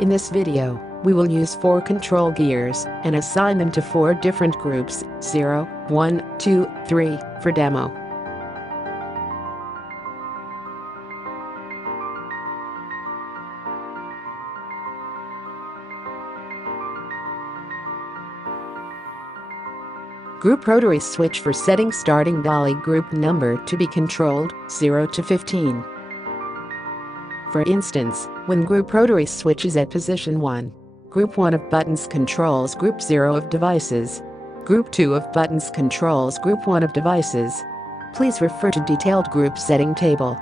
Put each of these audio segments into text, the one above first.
In this video, we will use 4 control gears and assign them to 4 different groups, 0, 1, 2, 3, for demo. Group rotary switch for setting starting DALI group number to be controlled, 0 to 15. For instance, when group rotary switch is at position 1, Group 1 of buttons controls Group 0 of devices. Group 2 of buttons controls Group 1 of devices. Please refer to detailed group setting table.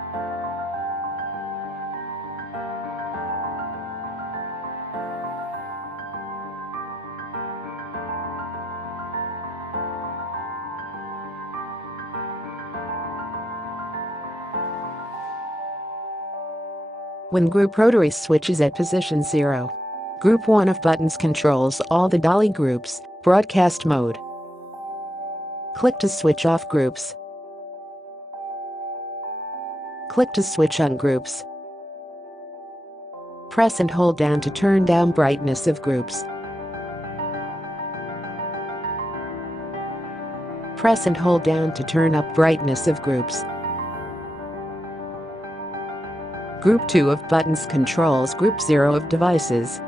When group rotary switch is at position 0, Group 1 of buttons controls all the DALI groups, broadcast mode. Click to switch off groups. Click to switch on groups. Press and hold down to turn down brightness of groups. Press and hold down to turn up brightness of groups. Group 2 of buttons controls Group 0 of devices.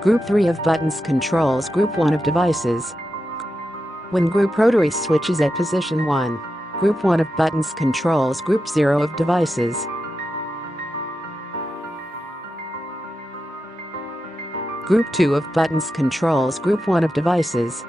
Group 3 of buttons controls Group 1 of devices. When group rotary switch is at position 1, Group 1 of buttons controls Group 0 of devices. Group 2 of buttons controls Group 1 of devices.